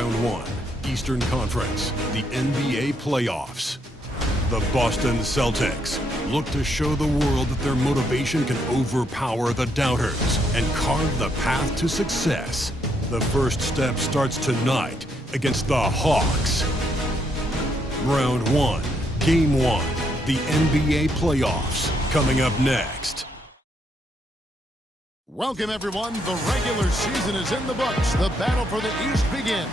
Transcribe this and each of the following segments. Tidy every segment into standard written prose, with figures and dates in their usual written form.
Round 1, Eastern Conference, the NBA playoffs. The Boston Celtics look to show the world that their motivation can overpower the doubters and carve the path to success. The first step starts tonight against the Hawks. Round 1, Game 1, the NBA playoffs, coming up next. Welcome, everyone. The regular season is in the books. The battle for the East begins.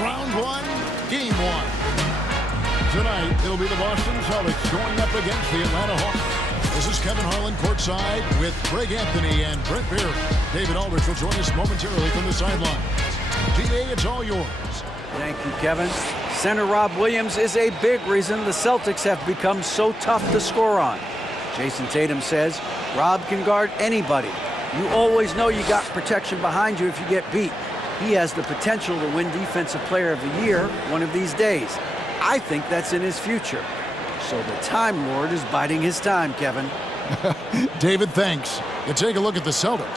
Round 1, Game 1. Tonight, it'll be the Boston Celtics going up against the Atlanta Hawks. This is Kevin Harlan courtside with Greg Anthony and Brent Beard. David Aldrich will join us momentarily from the sideline. GA, it's all yours. Thank you, Kevin. Center Rob Williams is a big reason the Celtics have become so tough to score on. Jason Tatum says Rob can guard anybody. You always know you got protection behind you if you get beat. He has the potential to win Defensive Player of the Year one of these days. I think that's in his future. So the Time Lord is biding his time, Kevin. David, thanks. You take a look at the Celtics.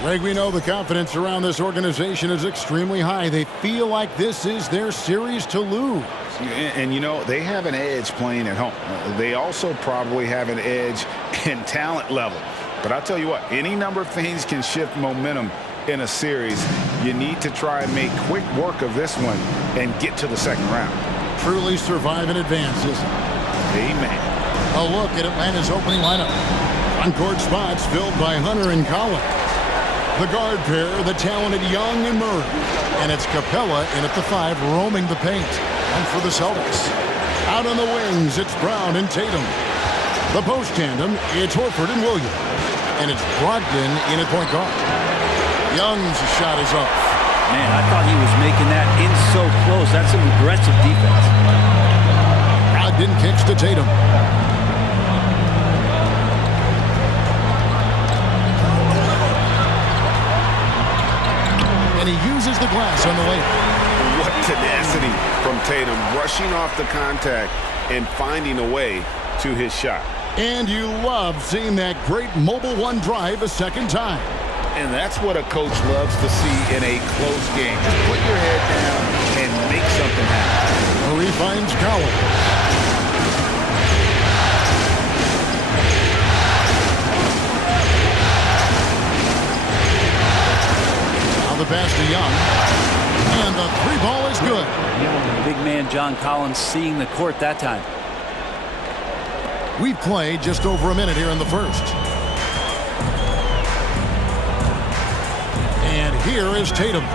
Greg, we know the confidence around this organization is extremely high. They feel like this is their series to lose. And you know, they have an edge playing at home. They also probably have an edge in talent level. But I'll tell you what, any number of things can shift momentum in a series. You need to try and make quick work of this one and get to the second round. Truly survive in advance, isn't it? Amen. A look at Atlanta's opening lineup. On-court spots filled by Hunter and Collins. The guard pair, the talented Young and Murray. And it's Capella in at the 5, roaming the paint. And for the Celtics, out on the wings, it's Brown and Tatum. The post tandem, it's Horford and Williams. And it's Brogdon in at point guard. Young's shot is off. Man, I thought he was making that in so close. That's some aggressive defense. Brogdon kicks to Tatum. And he uses the glass on the way. What tenacity from Tatum, rushing off the contact and finding a way to his shot. And you love seeing that great mobile one drive a second time. And that's what a coach loves to see in a close game. Just put your head down and make something happen. Murray finds Collins. The pass to Young, and the 3 ball is good. Big man John Collins seeing the court that time. We've played just over a minute here in the first. And here is Tatum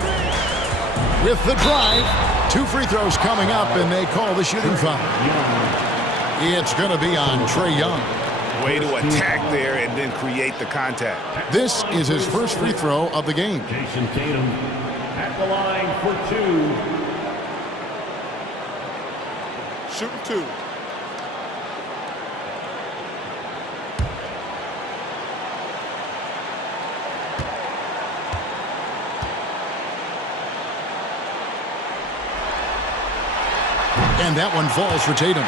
with the drive. 2 free throws coming up, and they call the shooting foul. It's going to be on Trae Young. Way to attack there and then create the contact. This is his first free throw of the game. Jason Tatum at the line for 2. Shooting 2. And that one falls for Tatum.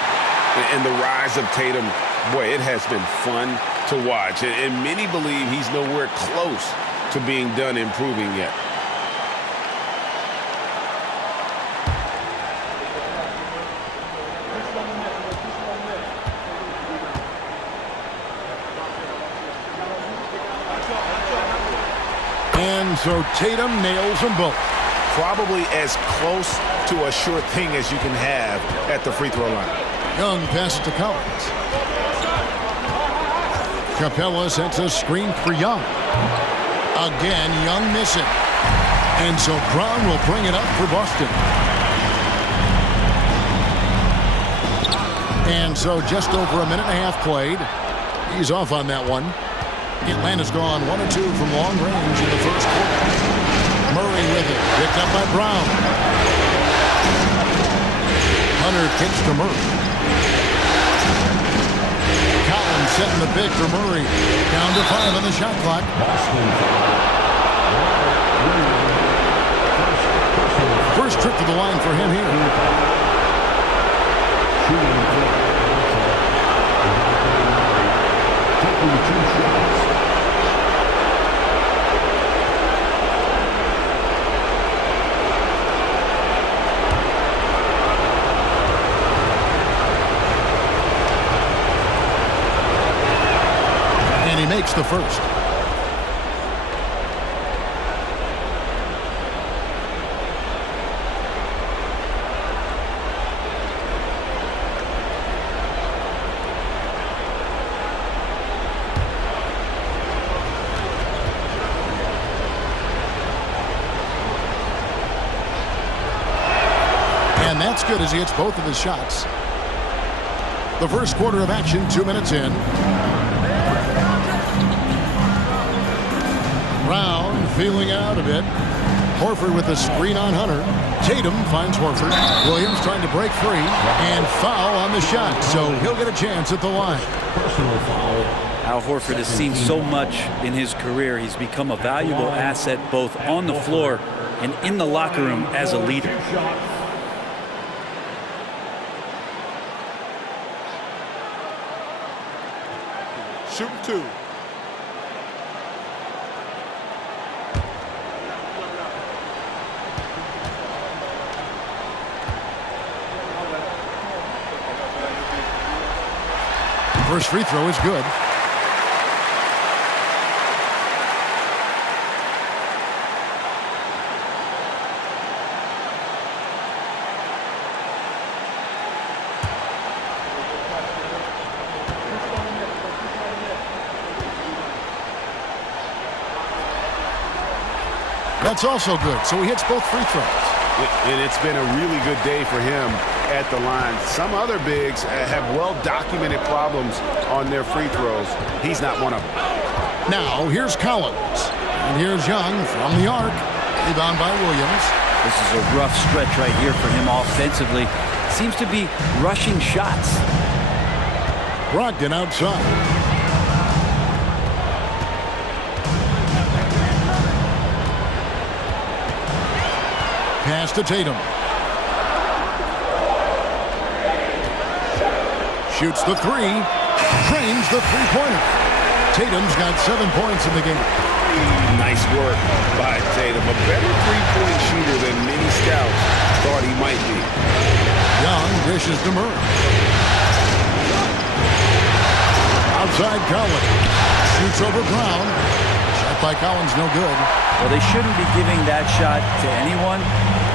And the rise of Tatum, boy, it has been fun to watch. And many believe he's nowhere close to being done improving yet. And so Tatum nails them both. Probably as close to a sure thing as you can have at the free throw line. Young passes to Collins. Capella sets a screen for Young. Again, Young missing. And so Brown will bring it up for Boston. And so just over a minute and a half played. He's off on that one. Atlanta's gone 1 of 2 from long range in the first quarter. Murray with it, picked up by Brown. Hunter kicks to Murray. Collins setting the big for Murray. Down to 5 on the shot clock. Boston. the line for him here. Taking 2 shots. And he makes the first. And that's good as he hits both of his shots. The first quarter of action, 2 minutes in. Brown feeling out a bit. Horford with the screen on Hunter. Tatum finds Horford. Williams trying to break free. And foul on the shot, so he'll get a chance at the line. Personal foul. Al Horford has seen so much in his career. He's become a valuable asset both on the floor and in the locker room as a leader. Shoot 2. First free throw is good. That's also good, so he hits both free throws. And it's been a really good day for him at the line. Some other bigs have well-documented problems on their free throws. He's not one of them. Now, here's Collins. And here's Young from the arc. Rebound by Williams. This is a rough stretch right here for him offensively. Seems to be rushing shots. Brogdon outside. Pass to Tatum. Shoots the three. Drains the three-pointer. Tatum's got 7 points in the game. Nice work by Tatum. A better three-point shooter than many scouts thought he might be. Young dishes to Murray. Outside Collins. Shoots over Brown. Shot by Collins, no good. Well, they shouldn't be giving that shot to anyone,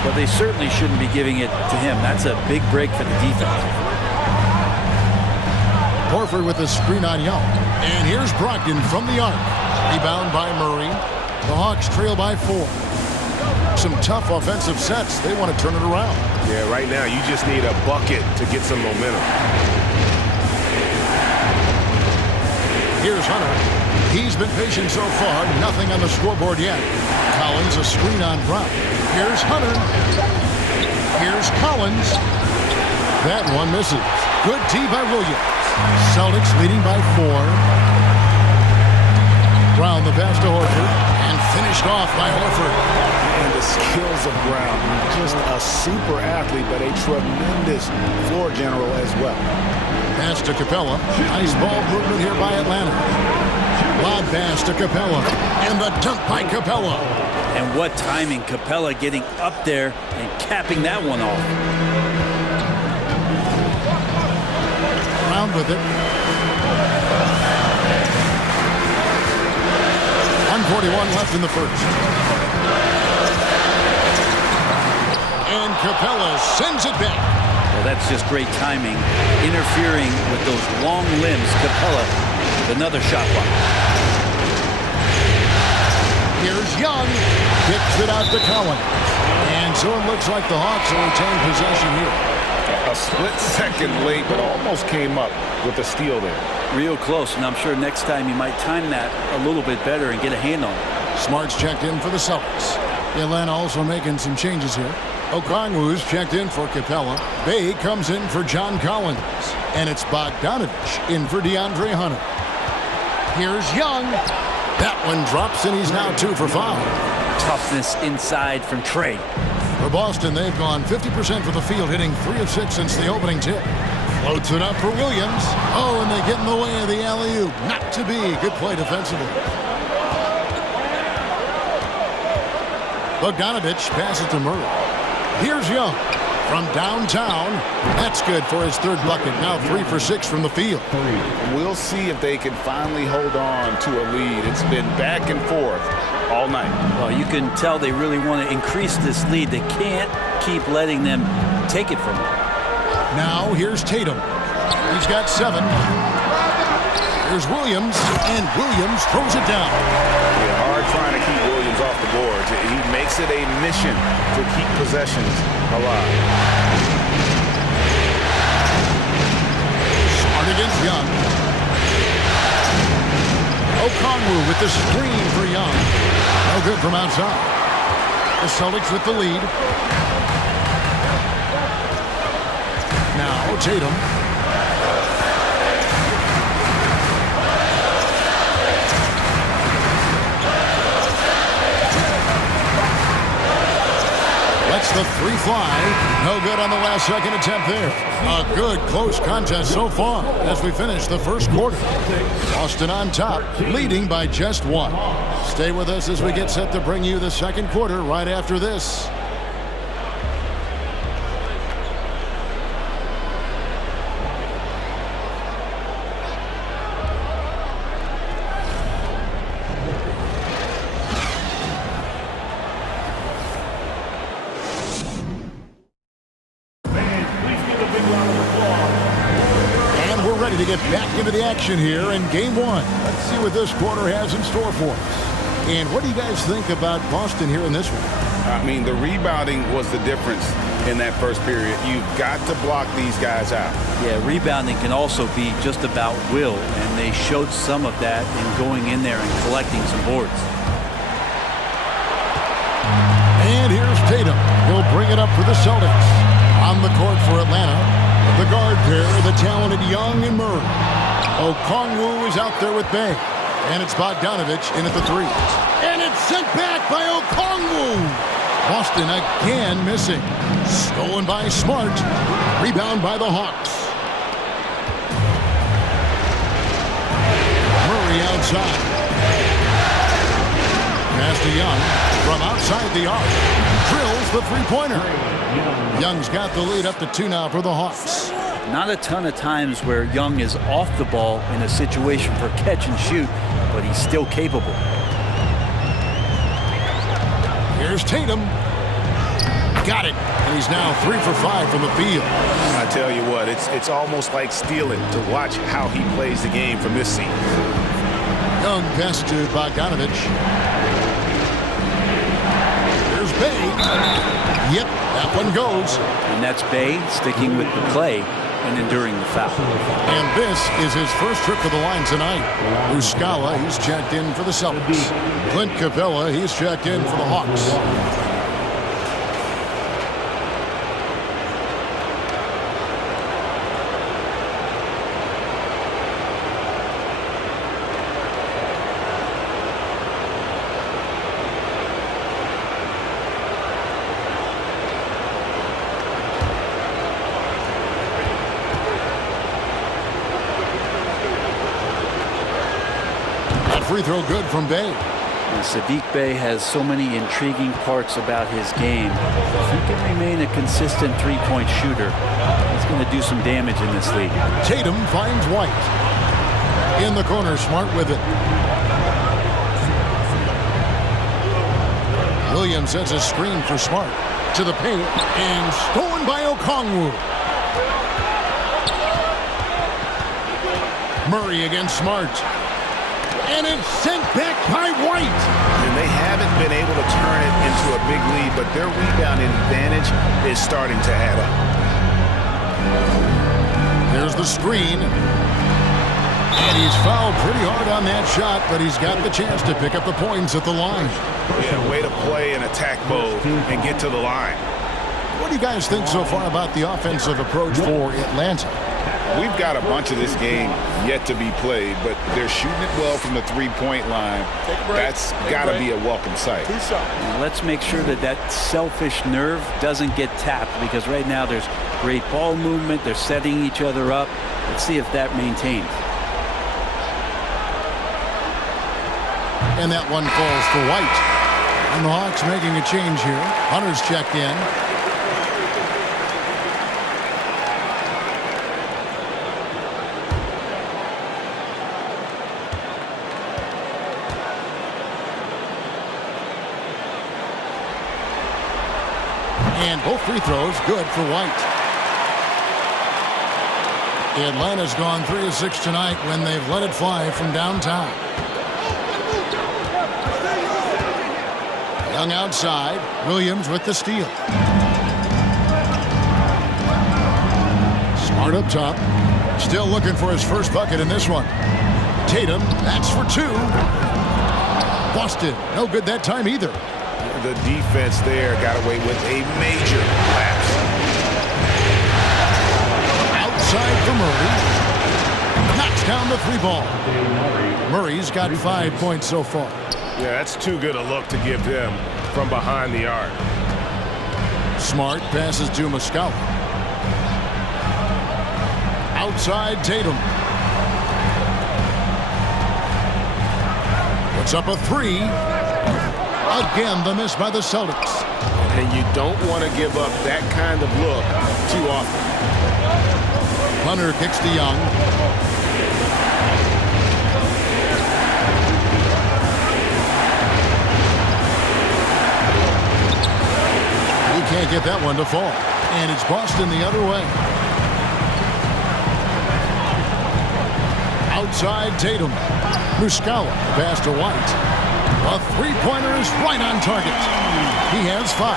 but they certainly shouldn't be giving it to him. That's a big break for the defense. Horford with a screen on Young. And here's Brogdon from the arc. Rebound by Murray. The Hawks trail by 4. Some tough offensive sets. They want to turn it around. Yeah, right now you just need a bucket to get some momentum. Here's Hunter. He's been patient so far. Nothing on the scoreboard yet. Collins a screen on Brown. Here's Hunter. Here's Collins. That one misses. Good D by Williams. Celtics leading by 4. Brown the pass to Horford. And finished off by Horford. And the skills of Brown. Just a super athlete, but a tremendous floor general as well. Pass to Capella. Nice ball movement here by Atlanta. Lob pass to Capella. And the dunk by Capella. And what timing, Capella getting up there and capping that one off. Brown with it. 141 left in the first. And Capella sends it back. Well, that's just great timing. Interfering with those long limbs. Capella with another shot block. Here's Young. Kicks it out to Collins. And so it looks like the Hawks will retain possession here. A split second late, but almost came up with a steal there. Real close, and I'm sure next time you might time that a little bit better and get a hand on it. Smart's checked in for the Celtics. Atlanta also making some changes here. Okongwu's checked in for Capella. Bay comes in for John Collins. And it's Bogdanovich in for DeAndre Hunter. Here's Young. That one drops, and he's now 2 for 5. Toughness inside from Trey. For Boston, they've gone 50% for the field, hitting 3 of 6 since the opening tip. Floats it up for Williams. Oh, and they get in the way of the alley-oop. Not to be. Good play defensively. Bogdanovich passes to Murray. Here's Young from downtown. That's good for his 3rd bucket. Now 3 for 6 from the field. We'll see if they can finally hold on to a lead. It's been back and forth all night. Well, you can tell they really want to increase this lead. They can't keep letting them take it from them. Now here's Tatum. He's got 7. Here's Williams, and Williams throws it down. Yeah, hard trying to keep Williams off the boards. He makes it a mission to keep possessions alive. Smart against Young. Okongwu with the screen for Young. No good from outside. The Celtics with the lead. Now Tatum. Lets the 3 fly. No good on the last second attempt there. A good close contest so far as we finish the first quarter. Boston on top, leading by just 1. Stay with us as we get set to bring you the second quarter right after this. To get back into the action here in game 1. Let's see what this quarter has in store for us. And what do you guys think about Boston here in this one? I mean, the rebounding was the difference in that first period. You've got to block these guys out. Yeah, rebounding can also be just about will, and they showed some of that in going in there and collecting some boards. And here's Tatum. He'll bring it up for the Celtics. On the court for Atlanta, the guard pair, the talented Young and Murray. Okongwu is out there with Bay. And it's Bogdanovich in at the 3. And it's sent back by Okongwu. Boston again missing. Stolen by Smart. Rebound by the Hawks. Murray outside. Pass to Young from outside the arc. Drills the 3-pointer. Young's got the lead up to 2 now for the Hawks. Not a ton of times where Young is off the ball in a situation for catch and shoot, but he's still capable. Here's Tatum. Got it. And he's now 3 for 5 from the field. I tell you what, it's almost like stealing to watch how he plays the game from this seat. Young pass to Bogdanovich. Here's Bay. Yep, that one goes. And that's Bay sticking with the play and enduring the foul. And this is his first trip to the line tonight. Muscala, he's checked in for the Celtics. Clint Capella, he's checked in for the Hawks. Free throw good from Bay. And Sadiq Bey has so many intriguing parts about his game. If he can remain a consistent three-point shooter, he's going to do some damage in this league. Tatum finds White. In the corner, Smart with it. Williams sets a screen for Smart. To the paint, and stolen by Okongwu. Murray against Smart. And it's sent back by White. And they haven't been able to turn it into a big lead, but their rebounding advantage is starting to add up. There's the screen. And he's fouled pretty hard on that shot, but he's got the chance to pick up the points at the line. Yeah, way to play in attack mode and get to the line. What do you guys think so far about the offensive approach for Atlanta? We've got a bunch of this game yet to be played, but they're shooting it well from the three-point line. That's got to be a welcome sight. Let's make sure that that selfish nerve doesn't get tapped, because right now there's great ball movement. They're setting each other up. Let's see if that maintains. And that one falls for White. And the Hawks making a change here. Hunter's checked in. And both free throws good for White. Atlanta's gone 3 of 6 tonight when they've let it fly from downtown. Young outside. Williams with the steal. Smart up top. Still looking for his first bucket in this one. Tatum, that's for 2. Boston, no good that time either. The defense there got away with a major lapse. Outside for Murray. Knocks down the 3 ball. Murray's got 5 points so far. Yeah, that's too good a look to give them from behind the arc. Smart passes to Muscala. Outside Tatum. Puts up a 3. Again, the miss by the Celtics. And you don't want to give up that kind of look too often. Hunter kicks to Young. He can't get that one to fall. And it's Boston the other way. Outside Tatum. Muscala pass to White. A three-pointer is right on target. He has 5.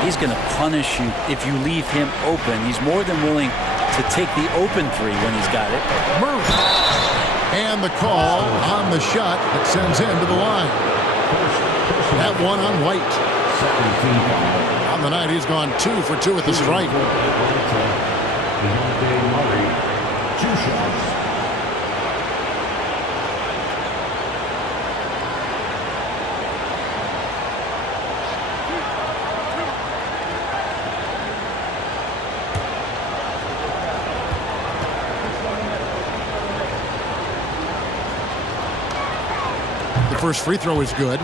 He's going to punish you if you leave him open. He's more than willing to take the open 3 when he's got it. Murray. And the call on the shot that sends him to the line. That one on White. On the night, he's gone 2 for 2 at the stripe. Murray, 2 shots. The first free throw is good.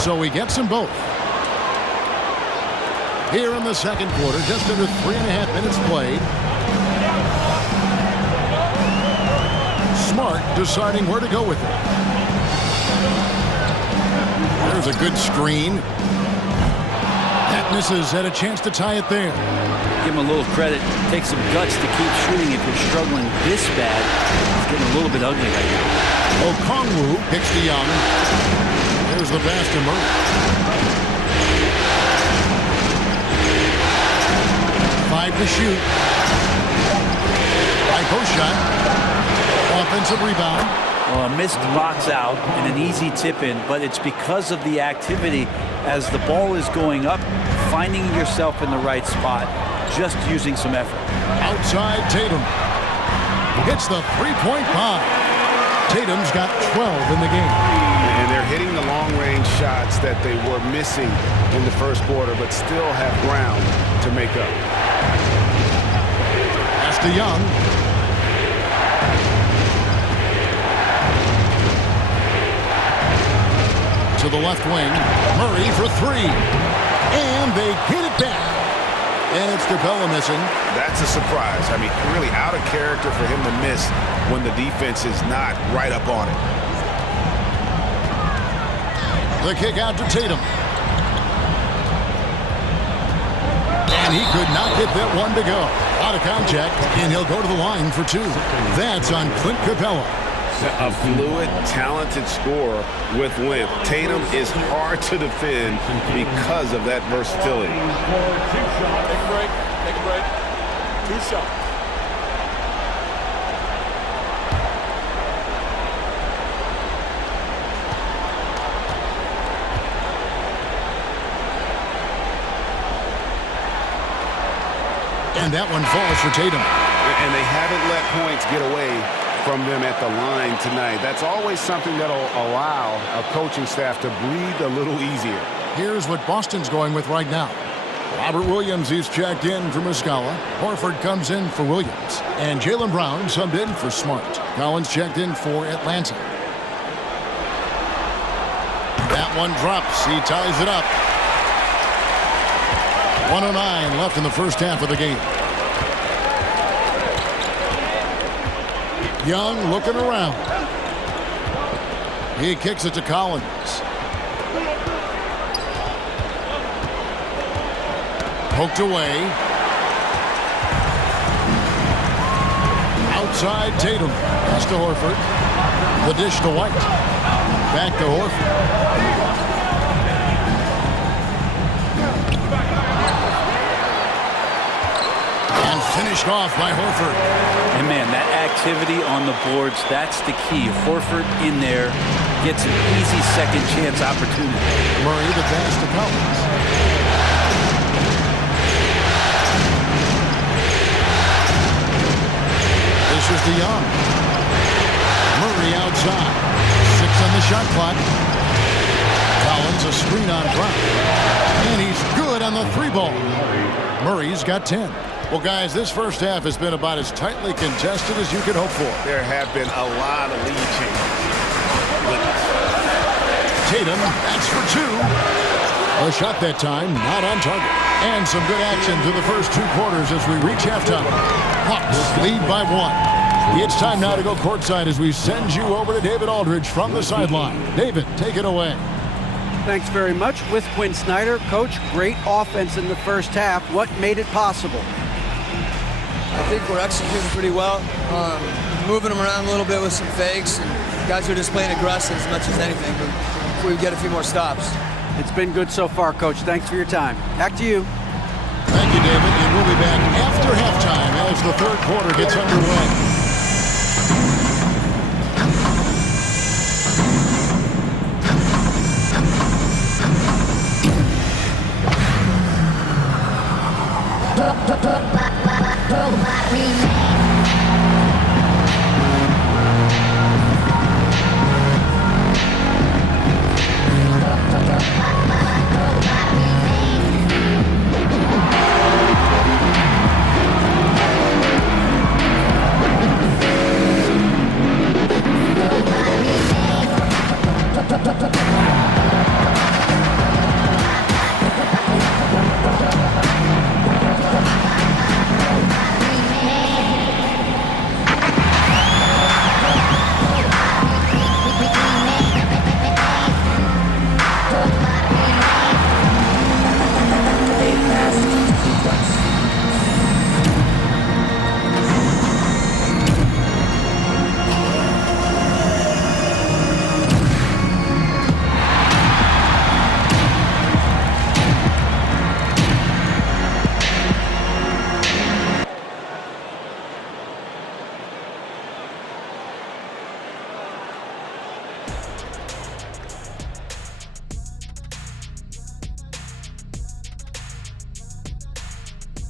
So he gets them both. Here in the second quarter, just under 3.5 minutes played. Smart deciding where to go with it. There's a good screen. That misses, had a chance to tie it there. Give him a little credit. Take some guts to keep shooting if you're struggling this bad. It's getting a little bit ugly right now. Okongwu picks to Young. There's the pass to Murray. 5 to shoot. High post shot. Offensive rebound. Well, a missed box out and an easy tip in, but it's because of the activity as the ball is going up, finding yourself in the right spot, just using some effort. Outside Tatum. Hits the three-point bomb. Tatum's got 12 in the game. And they're hitting the long-range shots that they were missing in the first quarter, but still have ground to make up. Pass to Young. To the left wing. Murray for 3. And they get it back. And it's Capella missing. That's a surprise. I mean, really out of character for him to miss when the defense is not right up on it. The kick out to Tatum. And he could not get that one to go. Out of contact, and he'll go to the line for 2. That's on Clint Capella. A fluid, talented scorer with length. Tatum is hard to defend because of that versatility. Take a break. Take a break. 2 shots. And that one falls for Tatum. And they haven't let points get away from them at the line tonight. That's always something that'll allow a coaching staff to breathe a little easier. Here's what Boston's going with right now. Robert Williams, he's checked in for Muscala. Horford comes in for Williams. And Jaylen Brown subbed in for Smart. Collins checked in for Atlanta. That one drops. He ties it up. 1:09 left in the first half of the game. Young looking around. He kicks it to Collins. Poked away. Outside Tatum. Pass to Horford. The dish to White. Back to Horford. And finished off by Horford. And man, that activity on the boards, that's the key. Horford in there gets an easy second chance opportunity. Murray the pass to Collins. This is DeYoung. Murray outside. 6 on the shot clock. Collins a screen on Brown. And he's good on the 3-ball. Murray's got 10. Well, guys, this first half has been about as tightly contested as you could hope for. There have been a lot of lead changes. Tatum, that's for 2. A shot that time, not on target. And some good action through the first 2 quarters as we reach halftime. Hawks lead by 1. It's time now to go courtside as we send you over to David Aldridge from the sideline. David, take it away. Thanks very much. With Quinn Snyder, Coach, great offense in the first half. What made it possible? I think we're executing pretty well. Moving them around a little bit with some fakes, and guys are just playing aggressive as much as anything, but we get a few more stops. It's been good so far, Coach. Thanks for your time. Back to you. Thank you, David. And we'll be back after halftime as the third quarter gets underway.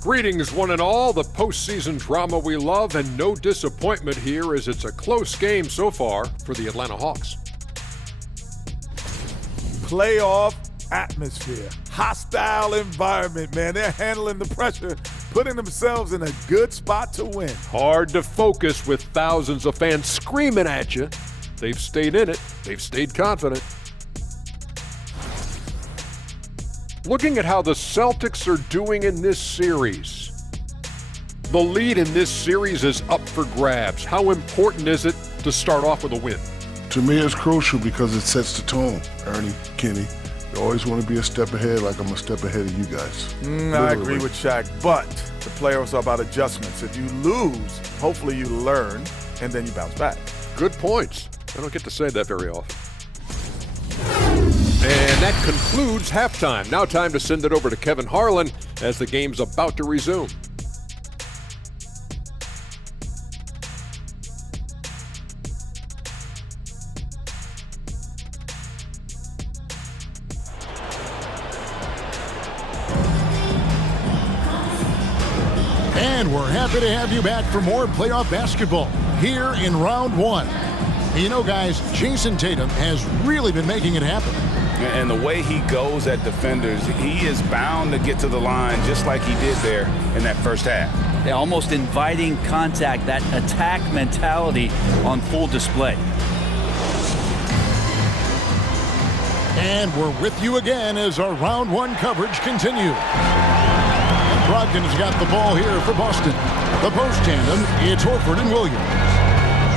Greetings, one and all. The postseason drama we love, and no disappointment here as it's a close game so far for the Atlanta Hawks. Playoff atmosphere. Hostile environment, man. They're handling the pressure, putting themselves in a good spot to win. Hard to focus with thousands of fans screaming at you. They've stayed in it. They've stayed confident. Looking at how the Celtics are doing in this series. The lead in this series is up for grabs. How important is it to start off with a win? To me, it's crucial because it sets the tone, Ernie, Kenny. You always want to be a step ahead, like I'm a step ahead of you guys. I agree with Shaq, but the playoffs are about adjustments. If you lose, hopefully you learn, and then you bounce back. Good points. I don't get to say that very often. And that concludes halftime. Now time to send it over to Kevin Harlan as the game's about to resume. And we're happy to have you back for more playoff basketball here in round one. You know, guys, Jason Tatum has really been making it happen. And the way he goes at defenders, he is bound to get to the line just like he did there in that first half. They're almost inviting contact, that attack mentality on full display. And we're with you again as our round one coverage continues. Brogdon's got the ball here for Boston. The post tandem, it's Horford and Williams.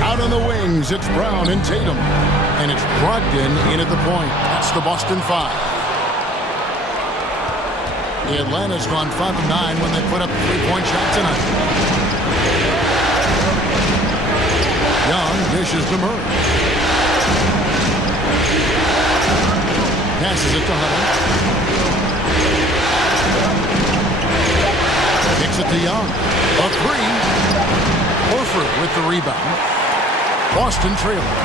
Out on the wings, it's Brown and Tatum. And it's Brogdon in at the point. That's the Boston 5. The Atlanta's gone 5 of 9 when they put up a three-point shot tonight. Young dishes to Murray. Passes it to Hunter. Kicks it to Young. A three. Horford with the rebound. Boston trailing.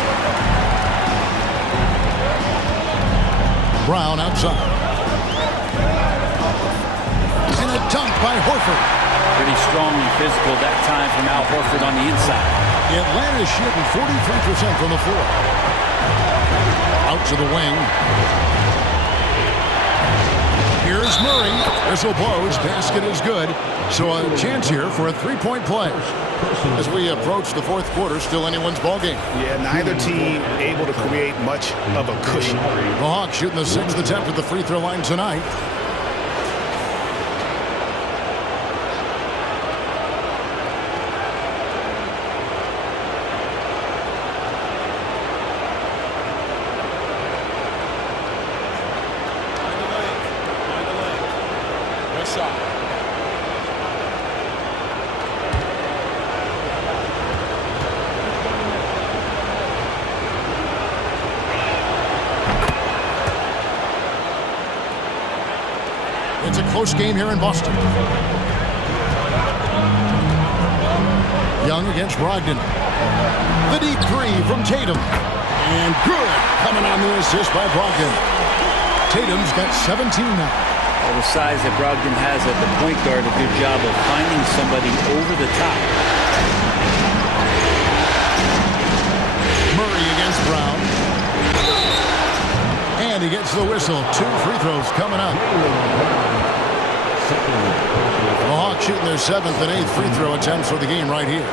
Brown outside. And a dunk by Horford. Pretty strong and physical that time from Al Horford on the inside. Atlanta's shooting 43% from the floor. Out to the wing. Here's Murray. Whistle blows. Basket is good. So a chance here for a three-point play. As we approach the fourth quarter, still anyone's ballgame. Yeah, neither team able to create much of a cushion. The Hawks shooting the sixth attempt at the free throw line tonight. It's a close game here in Boston. Young against Brogdon. The deep three from Tatum. And good coming on the assist by Brogdon. Tatum's got 17 now. Well, the size that Brogdon has at the point guard, a good job of finding somebody over the top. Murray against Brown. And he gets the whistle. 2 free throws coming up. The Hawks shooting their 7th and 8th free throw attempts for the game right here.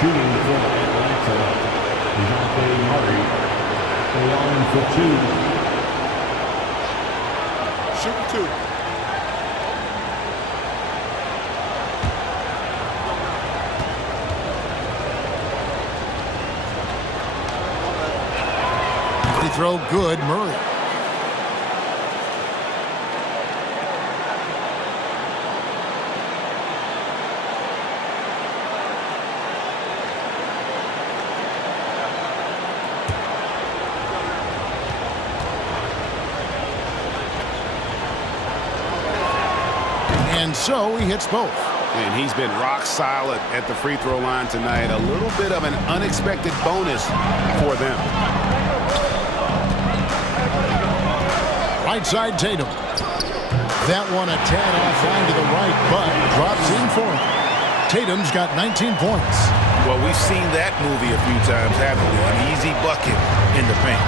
Shooting for Atlanta, DeJounte Murray, the line for 2. Shooting 2. Free throw good, Murray. And so he hits both. And he's been rock solid at the free throw line tonight. A little bit of an unexpected bonus for them. Right side Tatum. That one a tad offline to the right, but drops in for him. Tatum's got 19 points. Well, we've seen that movie a few times, haven't we? An easy bucket in the paint.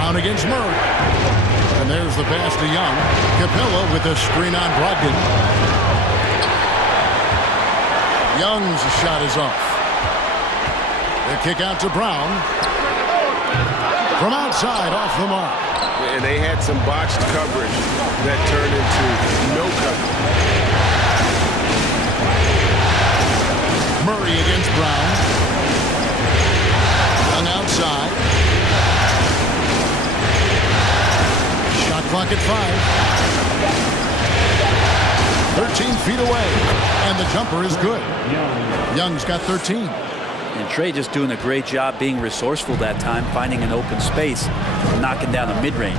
Brown against Murray. And there's the pass to Young. Capella with a screen on Brogdon. Young's shot is off. The kick out to Brown. From outside, off the mark. And they had some botched coverage that turned into no coverage. Murray against Brown. Young outside. Shot clock at 5. 13 feet away. And And the jumper is good. Young's got 13. And Trey just doing a great job being resourceful that time, finding an open space, and knocking down a mid-range.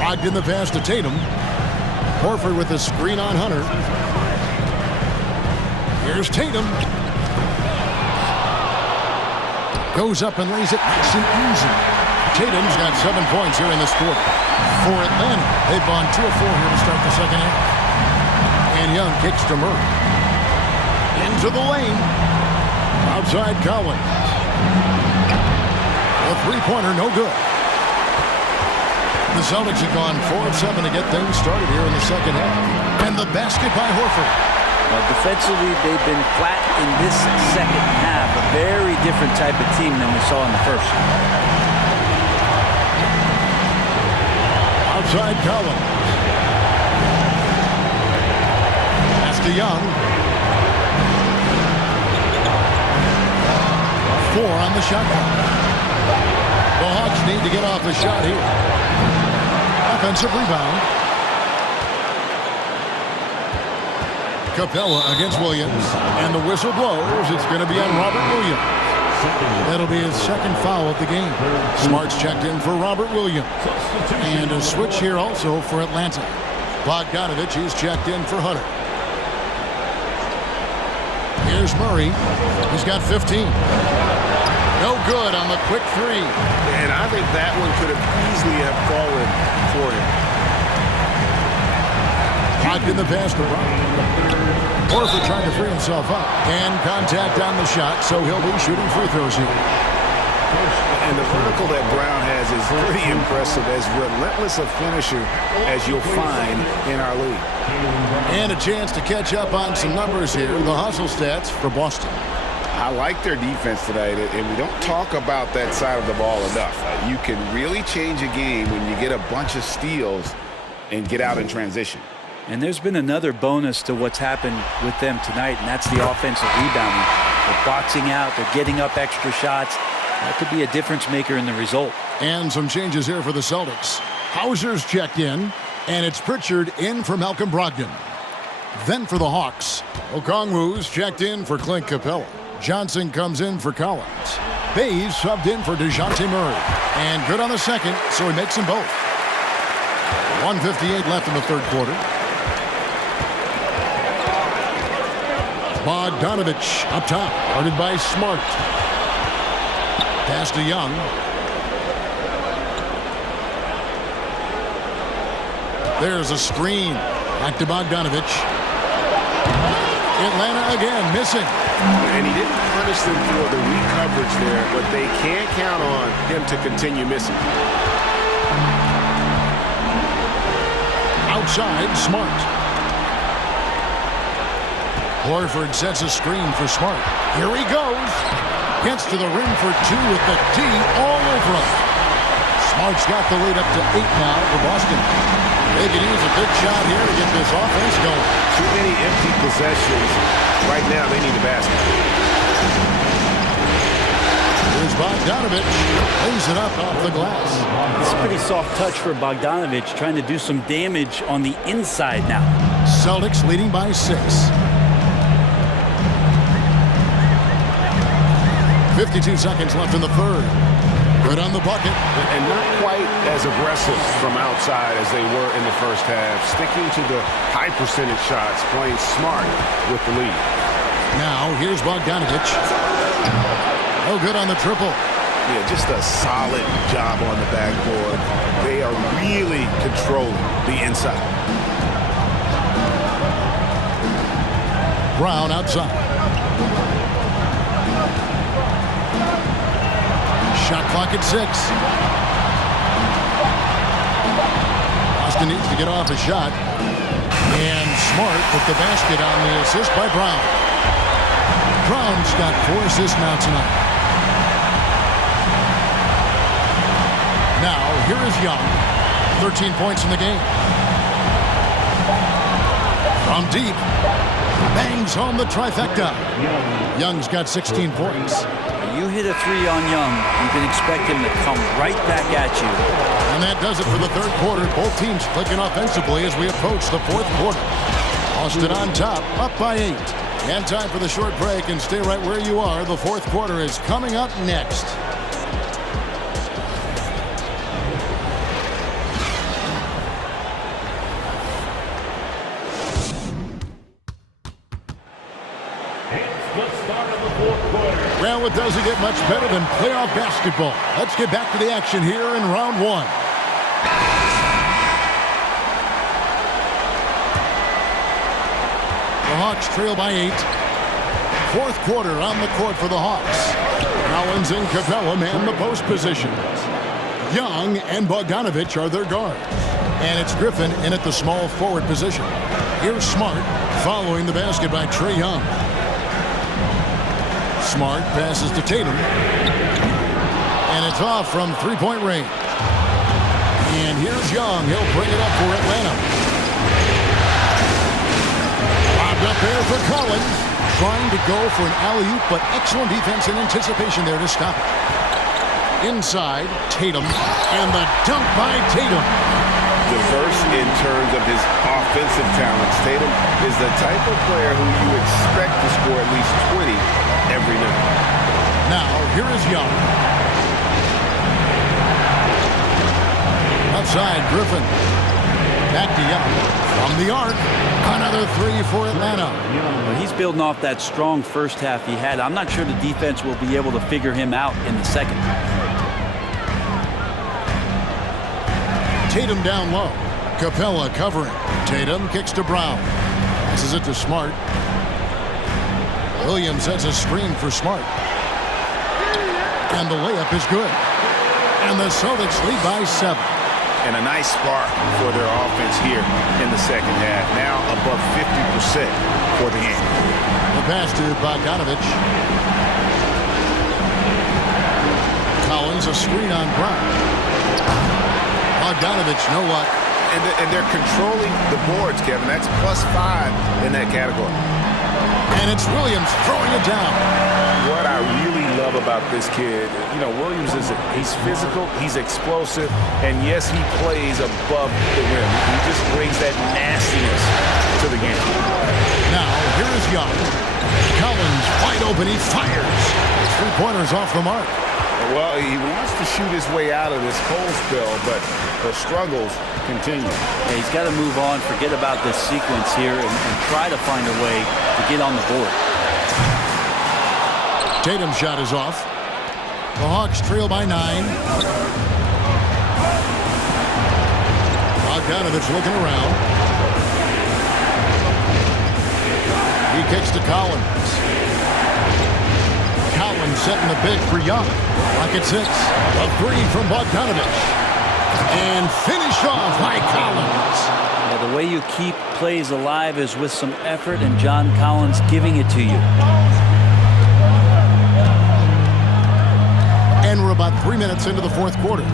Brogdon the pass to Tatum. Horford with a screen on Hunter. Here's Tatum. Goes up and lays it nice and easy. Tatum's got 7 points here in this quarter. For Atlanta, they've gone 2 of 4 here to start the second half. And Young kicks to Murray. Into the lane. Outside Collins. A three-pointer, no good. The Celtics have gone 4 of 7 to get things started here in the second half. And the basket by Horford. Well, defensively, they've been flat in this second half. A very different type of team than we saw in the first. Outside Collins. Pass to Young. 4 on the shot clock. The Hawks need to get off a shot here. Offensive rebound. Capella against Williams. And the whistle blows. It's going to be on Robert Williams. That'll be his second foul of the game. Smart's checked in for Robert Williams. And a switch here also for Atlanta. Bogdanovich is checked in for Hunter. Here's Murray. He's got 15. No good on the quick three. And I think that one could have easily have fallen for him. Brogdon the pass to Brown. Horford trying to free himself up. And contact on the shot, so he'll be shooting free throws here. And the vertical that Brown has is pretty impressive, as relentless a finisher as you'll find in our league. And a chance to catch up on some numbers here. The hustle stats for Boston. I like their defense tonight, and we don't talk about that side of the ball enough. You can really change a game when you get a bunch of steals and get out in transition. And there's been another bonus to what's happened with them tonight, and that's the offensive rebounding. They're boxing out, they're getting up extra shots. That could be a difference maker in the result. And some changes here for the Celtics. Hauser's checked in, and it's Pritchard in for Malcolm Brogdon. Then for the Hawks, Okongwu's checked in for Clint Capella. Johnson comes in for Collins. Bays subbed in for DeJounte Murray. And good on the second, so he makes them both. 1:58 left in the third quarter. Bogdanovich up top, guarded by Smart. Pass to Young. There's a screen. Back to Bogdanovich. Atlanta again, missing. And he didn't punish them for the weak coverage there, but they can't count on him to continue missing. Outside, Smart. Horford sets a screen for Smart. Here he goes. Gets to the rim for 2 with the D all over him. Smart's got the lead up to 8 now for Boston. They can use a big shot here to get this offense going. Too many empty possessions. Right now, they need a basket. Here's Bogdanovich. Lays it up off the glass. It's a pretty soft touch for Bogdanovich, trying to do some damage on the inside now. Celtics leading by 6. 52 seconds left in the third. Good on the bucket. And not quite as aggressive from outside as they were in the first half. Sticking to the high percentage shots, playing smart with the lead. Now, here's Bogdanovich. Oh, good on the triple. Yeah, just a solid job on the backboard. They are really controlling the inside. Brown outside. Shot clock at 6. Boston needs to get off a shot. And Smart with the basket on the assist by Brown. Brown's got 4 assists now tonight. Now, here is Young. 13 points in the game. From deep. Bangs home the trifecta. Young's got 16 points. You hit a 3 on Young, you can expect him to come right back at you. And that does it for the third quarter. Both teams clicking offensively as we approach the fourth quarter. Boston on top, up by 8. And time for the short break, and stay right where you are. The fourth quarter is coming up next. Well, it doesn't get much better than playoff basketball. Let's get back to the action here in round 1. The Hawks trail by 8. Fourth quarter on the court for the Hawks. Collins and Capella man the post positions. Young and Bogdanovich are their guards. And it's Griffin in at the small forward position. Here's Smart following the basket by Trae Young. Smart passes to Tatum. And it's off from three-point range. And here's Young. He'll bring it up for Atlanta. Lobbed up there for Collins. Trying to go for an alley-oop, but excellent defense and anticipation there to stop it. Inside, Tatum. And the dunk by Tatum. Diverse in terms of his offensive talents. Tatum is the type of player who you expect to score at least 20 every night. Now, here is Young. Outside, Griffin. Back to Young. From the arc, another 3 for Atlanta. Well, he's building off that strong first half he had. I'm not sure the defense will be able to figure him out in the second. Tatum down low. Capella covering. Tatum kicks to Brown. Passes it to Smart. Williams sets a screen for Smart. And the layup is good. And the Celtics lead by 7. And a nice spark for their offense here in the second half. Now above 50% for the game. The pass to Bogdanovich. Collins a screen on Brown. Bogdanovich, no luck. And they're controlling the boards, Kevin. That's +5 in that category. And it's Williams throwing it down. What I really love about this kid, Williams he's physical, he's explosive, and yes, he plays above the rim. He just brings that nastiness to the game. Now, here is Young. Collins wide open, he fires. 3-pointers off the mark. Well, he wants to shoot his way out of this cold spell, but the struggles continue. Yeah, he's got to move on, forget about this sequence here, and try to find a way to get on the board. Tatum's shot is off. The Hawks trail by 9. Bogdanovich looking around. He kicks to Collins. Collins setting the big for Young. Rocket 6. A 3 from Bogdanovich. And finished off by Collins. Yeah, the way you keep plays alive is with some effort, and John Collins giving it to you. And we're about 3 minutes into the fourth quarter.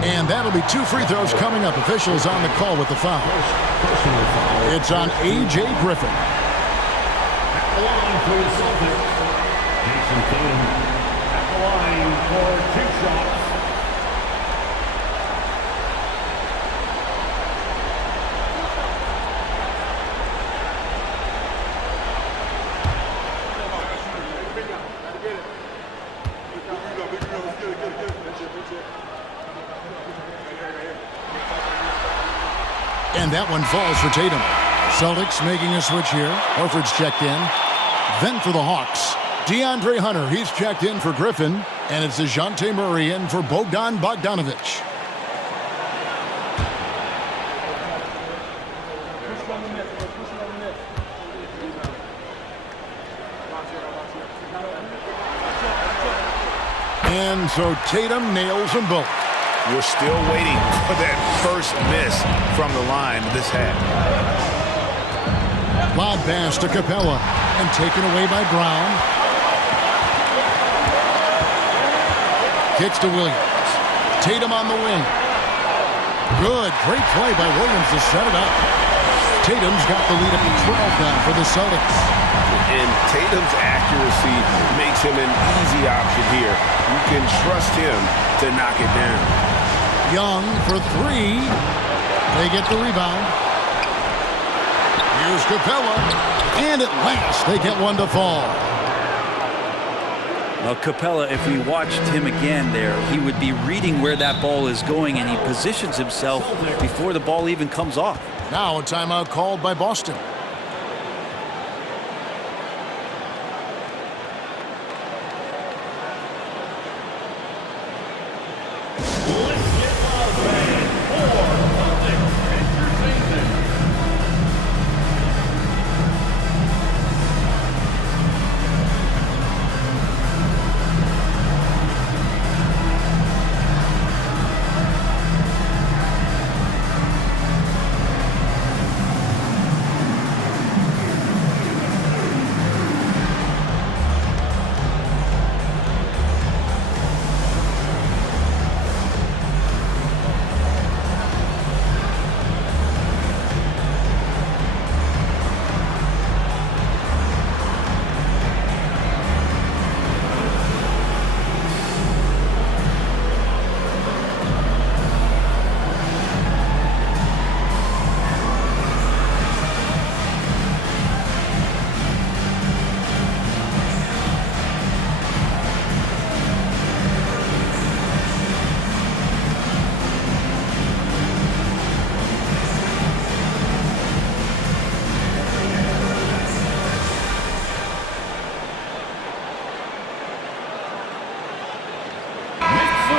And that'll be 2 free throws coming up. Officials on the call with the foul. It's on A.J. Griffin. At the line for the Celtics, Jason Tatum at the line for 2 shots. And that one falls for Tatum. Celtics making a switch here. Horford's checked in. Then for the Hawks, DeAndre Hunter. He's checked in for Griffin. And it's DeJounte Murray in for Bogdanovich. And so Tatum nails them both. We're still waiting for that first miss from the line this half. Lob pass to Capella and taken away by Brown. Kicks to Williams. Tatum on the wing. Good, great play by Williams to set it up. Tatum's got the lead up to 12 now for the Celtics. And Tatum's accuracy makes him an easy option here. You can trust him to knock it down. Young for 3. They get the rebound. Here's Capella. And at last, they get one to fall. Well, Capella, if we watched him again there, he would be reading where that ball is going, and he positions himself before the ball even comes off. Now a timeout called by Boston.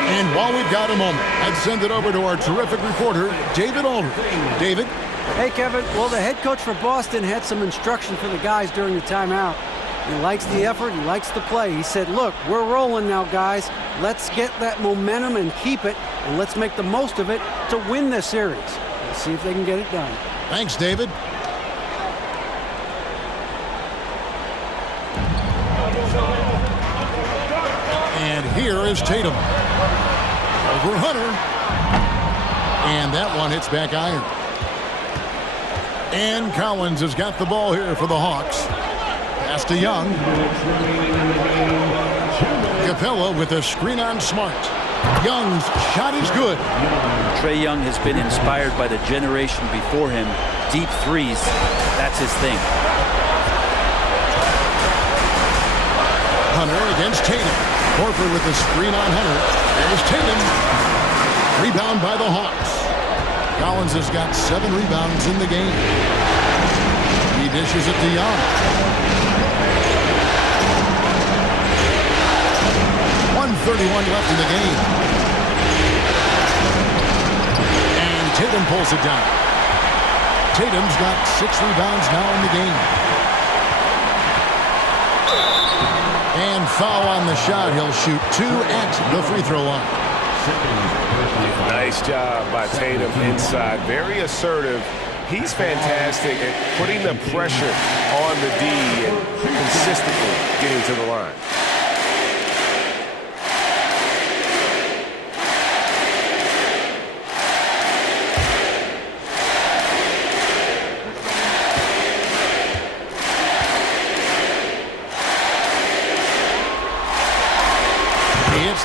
And while we've got a moment, I'd send it over to our terrific reporter, David Aldridge. David? Hey, Kevin. Well, the head coach for Boston had some instruction for the guys during the timeout. He likes the effort. He likes the play. He said, look, we're rolling now, guys. Let's get that momentum and keep it, and let's make the most of it to win this series. Let's see if they can get it done. Thanks, David. And here is Tatum. Over Hunter. And that one hits back iron. And Collins has got the ball here for the Hawks. Pass to Young. Capella with a screen on Smart. Young's shot is good. Trae Young has been inspired by the generation before him. Deep threes, that's his thing. Hunter against Tatum. Horford with the screen on Hunter. There's Tatum. Rebound by the Hawks. Collins has got 7 rebounds in the game. He dishes it to Young. 1:31 left in the game. And Tatum pulls it down. Tatum's got 6 rebounds now in the game. And foul on the shot. He'll shoot 2 at the free throw line. Nice job by Tatum inside. Very assertive. He's fantastic at putting the pressure on the D and consistently getting to the line.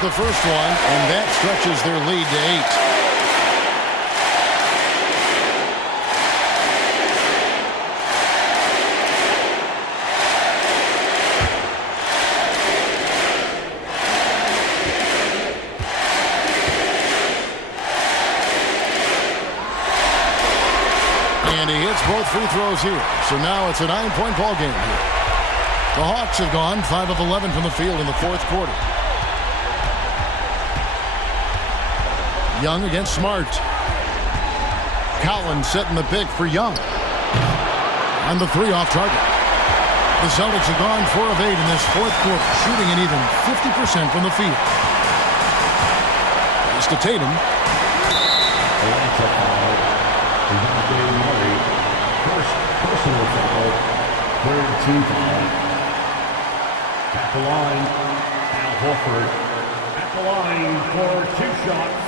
The first one, and that stretches their lead to 8. And he hits both free throws here. So now it's a 9-point ball game here. The Hawks have gone 5 of 11 from the field in the fourth quarter. Young against Smart. Collins setting the pick for Young. On the 3 off target. The Celtics have gone 4 of 8 in this fourth quarter, shooting an even 50% from the field. Pass to Tatum. That's a foul. First personal foul. Third team foul. At the line, Al Horford. At the line for 2 shots.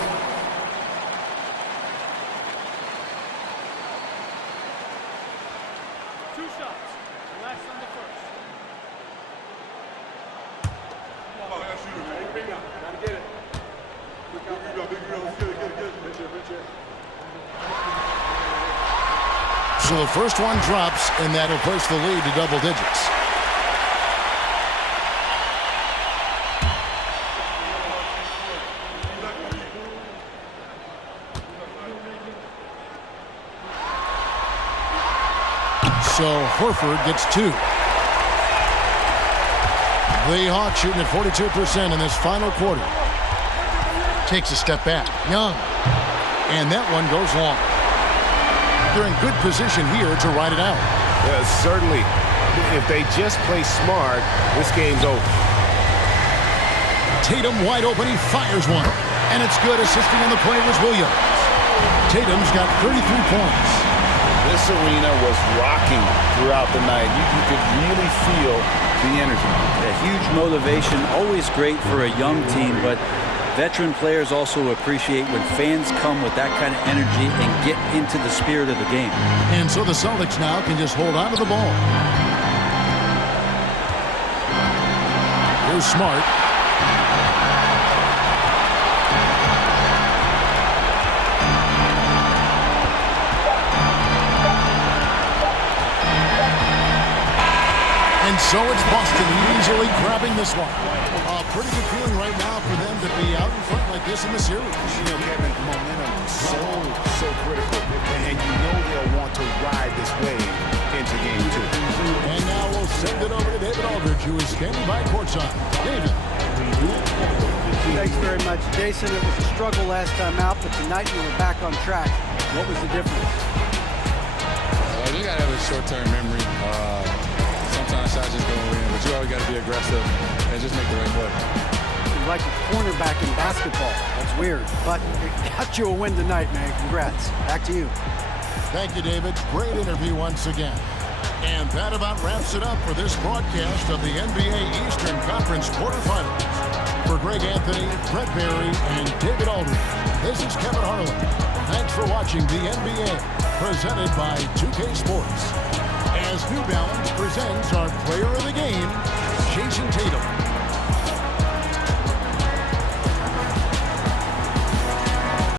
So the first one drops, and that'll push the lead to double digits. So Horford gets 2. The Hawks shooting at 42% in this final quarter. Takes a step back. Young. And that one goes long. They're in good position here to ride it out. Yeah, certainly. If they just play smart, this game's over. Tatum wide open. He fires one. And it's good. Assisting on the play was Williams. Tatum's got 33 points. This arena was rocking throughout the night. You could really feel the energy. A huge motivation, always great for a young team, but veteran players also appreciate when fans come with that kind of energy and get into the spirit of the game. And so the Celtics now can just hold on to the ball. Here's Smart. And so it's Boston easily grabbing this one. A pretty good feeling right now for them to be out in front like this in the series. You know, Kevin, momentum is so critical. And you know they'll want to ride this wave into game 2. And now we'll send it over to David Aldridge, who is standing by courtside. David. Thanks very much, Jason. It was a struggle last time out, but tonight you were back on track. What was the difference? You got to have a short-term memory. Sometimes shots just go in, but you always got to be aggressive and just make the right play. You're like a cornerback in basketball. That's weird, but it got you a win tonight, man. Congrats. Back to you. Thank you, David. Great interview once again. And that about wraps it up for this broadcast of the NBA Eastern Conference quarterfinals. For Greg Anthony, Brett Barry, and David Aldridge, this is Kevin Harlan. Thanks for watching the NBA, presented by 2K Sports. As New Balance presents our player of the game,